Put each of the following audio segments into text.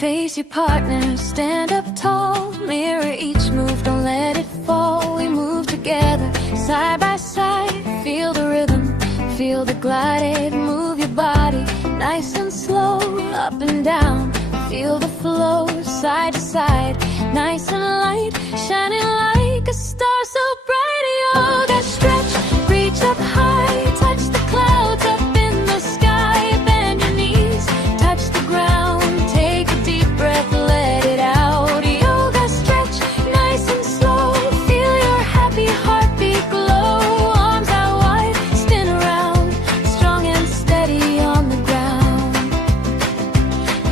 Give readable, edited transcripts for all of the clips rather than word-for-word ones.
Face your partner, stand up tall. Mirror each move, don't let it fall. We move together, side by side. Feel the rhythm, feel the glide. Move your body, nice and slow. Up and down, feel the flow. Side to side, nice and light. Shining like a star so bright. Yoga stretch, reach up high. Touch the clouds up in the sky. Bend your knees, touch the ground. Take a deep breath, let it out. Yoga stretch, nice and slow. Feel your happy heartbeat glow. Arms out wide, spin around. Strong and steady on the ground.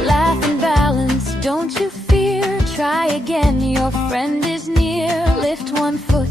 Laugh and balance, don't you fear. Try again, your friend is near. Lift one foot,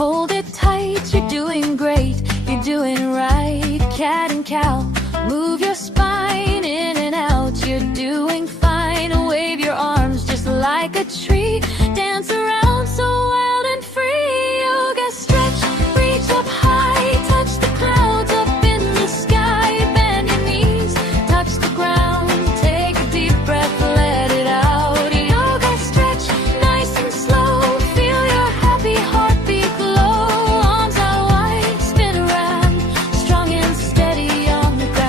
hold it tight. You're doing great, you're doing right. Cat and cow, move your spine in and out. You're doing fine. Wave your arms just like a tree. Dance around so wild and free. Yoga stretch, reach up high. Touch the clouds up in the sky. Bend your knees, touch the ground. Take a deep breath, let it out. Yoga stretch, nice and slow. Feel your happy heartbeat glow. Arms out wide, spin around. Strong and steady on the ground.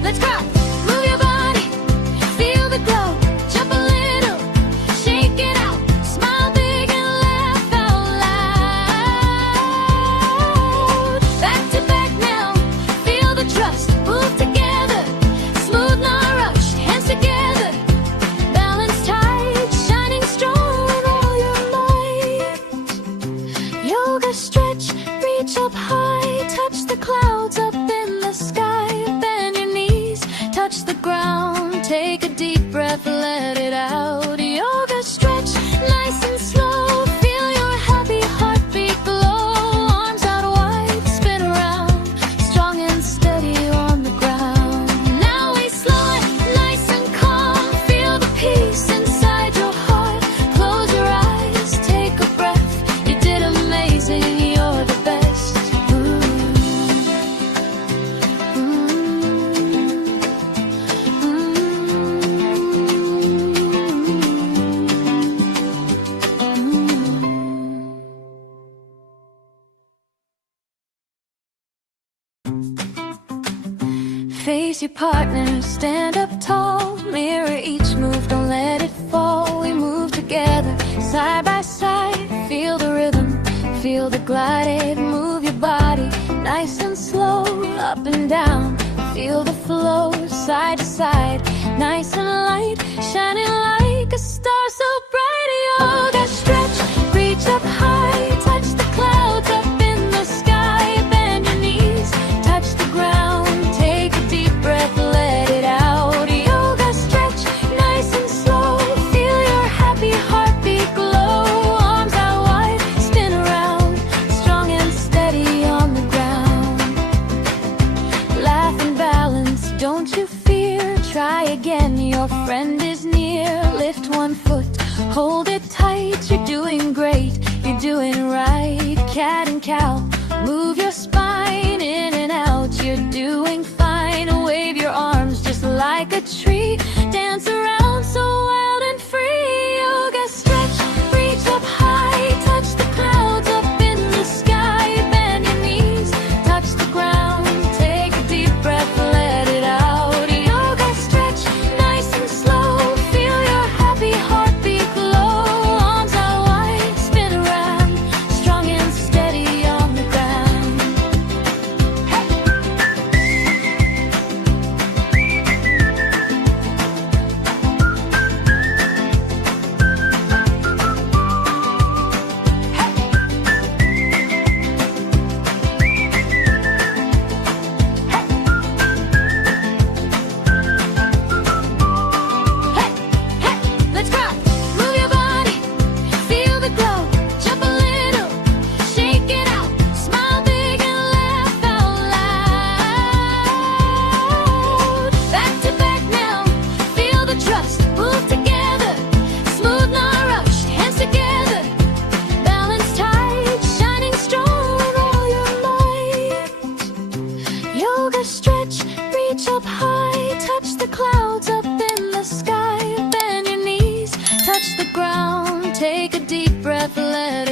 Let's go! Move your body, feel the glow. Jump a little, shake it out. Smile big and laugh out loud. Back to back now, feel the trust. Move together, smooth, not rushed. Hands together, balance tight. Shining strong with all your might. Yoga stretch, reach up high. Touch the clouds up in the sky. Bend your knees, touch the ground. Take a deep breath, let it out. Yoga stretch, nice and slow. Feel your happy heartbeat glow. Arms out wide, spin around. Strong and steady on the ground. Now we slow it, nice and calm. Feel the peace inside your heart. Close your eyes, take a breath. You did amazing, you're the best. Face your partner, stand up tall. Mirror each move, don't let it fall. We move together, side by side. Feel the rhythm, feel the glide. Move your body, nice and slow. Up and down, feel the flow. Side to side, nice and light. Shining like a star so bright. Yoga stretch, reach up high. Touch the clouds up in the sky. Bend your knees, touch the ground. Take a deep breath, let it out. Yoga stretch, nice and slow. Feel your happy heartbeat glow. Arms out wide, spin around. Strong and steady on the ground. Laugh and balance, don't you fear. Try again, your friend is near. Lift one foot, hold it tight. You're doing great, you're doing right. Cat and cow, move your spine in and out. You're doing fine. Wave your arms just like a tree. Dance around so wild and free. Yoga stretch, reach up high. Touch the clouds up in the sky. Bend your knees, touch the ground. Take a deep breath, let it out. Yoga stretch, nice and slow. Feel your happy heartbeat glow. yoga stretch, reach up high, touch the clouds up in the sky. Bend your knees, touch the ground, take a deep breath, let